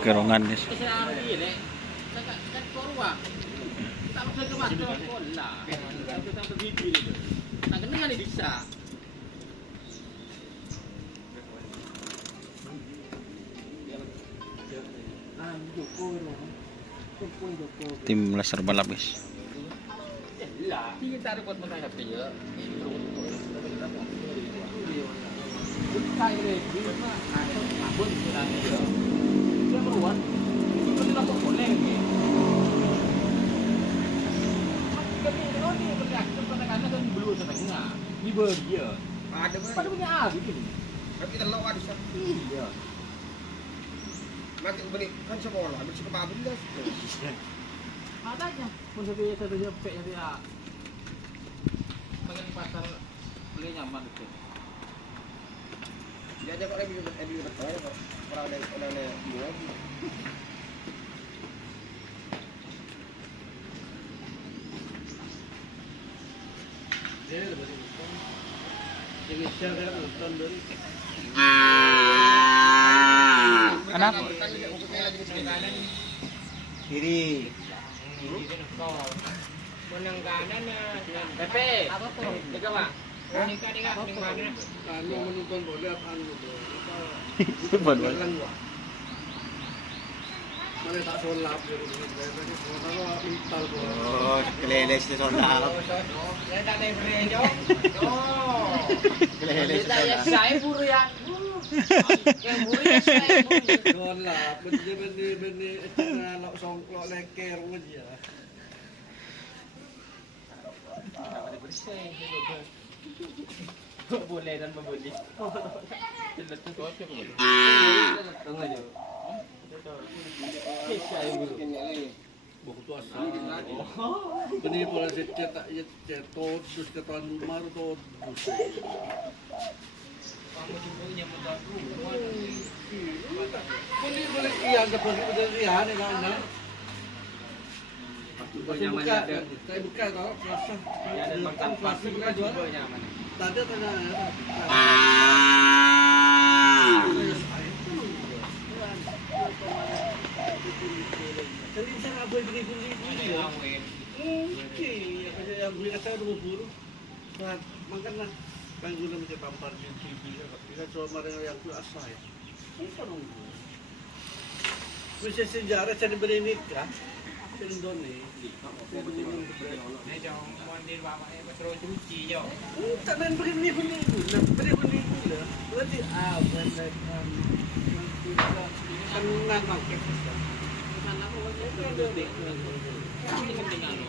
Kerongan guys. Tim laser balap guys. Ada punya abu ini. Tapi telok ada sapi. Iya. Mati beri kan sekolah, habis ke pabrik dah. Makanya, pun saya nyampe ya. Bagian pasar beli nyaman itu. Dia aja kok lebih betul kok. Kalau ada dua lagi. Dia lebih betul. Jadi saya nonton dari. Anak Kiri. Menang kanan Pepe. Apa tuh? Tiga Pak. Nikah kanan. Kami menonton bola anu tuh. Bola. Mana tak solap gitu. Kalau mental bola. Oh, keleles di solap. Saya tak ada berejo. Oh. Keleles di Saya solap. buru yang. Yang buru ya saya buru. Solap, benih lok songklok leker aja. Boleh dan membeli. Jelas tu cocok boleh. Tengah je. Saya buru. Buku tu asal. Benih bola cetak cetot terus ketuan rumah tu. Boleh iya ada posisi iya ni kan. Saya buka tau, rasa. Ya ada makan pasti bukan juga nyaman. Tadi tanya. Jadi saya apa beli ya? Okey, yang beli saya 20. Nah, makanlah. Kan guna macam tampar di TV. Kita cuma yang tu asal ya. Ini nunggu. Bisa sejarah saya beri nikah. Sendoni. Ni jom mandir bapak ni terus cuci je. Tak main beri ni guna. Beri guna gula. Berarti awan dan tenang makan. Sana pun ada dek. Ini penting anu.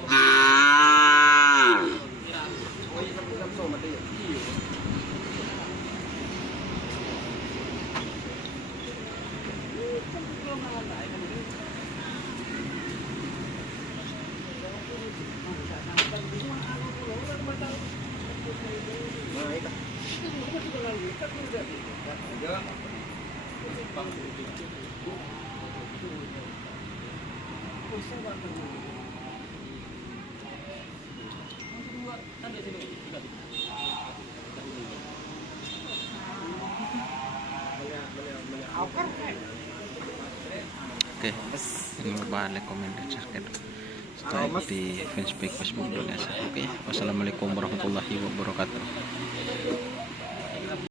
Oh, ini sama mati. Oke, jangan lupa like, comment, dan subscribe. Subscribe di fanpage Facebook Indonesia. Oke, wassalamualaikum warahmatullahi wabarakatuh.